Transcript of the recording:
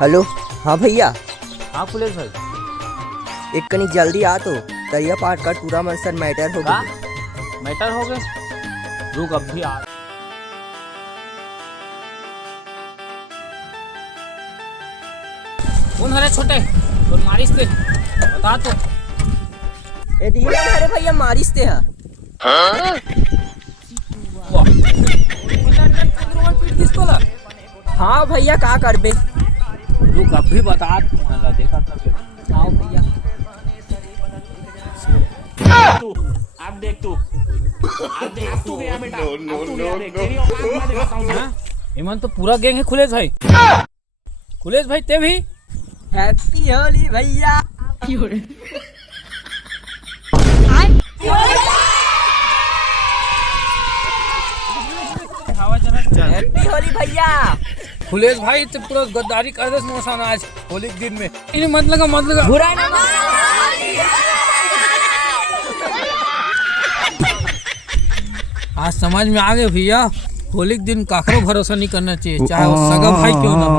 Hello. हाँ भैया, हाँ पुलिस भाई। एक कनी जल्दी आ तो तरिया पार कर, पूरा मनसर मैटर हो का गया। मैटर हो गए? रुक अब भी आ। कौन हरे छोटे तो मारिस थे बता तो। ए धीरे अरे भैया मारिस ते है। वाह पीट दिस तोला। हाँ भैया का करबे। रुक अब भी बता तुम्हारा देखा तब। आओ भैया। तू अब देख तू अब देख अब तू गया बेटा। नो नो नो तेरी औकात मैं दिखाता हूं। हां हेमंत तो पूरा गैंग है खुलेश भाई। खुलेश भाई ते भी हैप्पी होली भैया। हैप्पी होली भैया। खुलेश भाई तो पूरा गद्दारी कर दे मौसान आज होली के दिन में। इन्हें मत लगा बुरा ना आज समझ में आ गए भैया। होली के दिन काकरो भरोसा नहीं करना चाहिए, चाहे वो सगा भाई क्यों ना हो।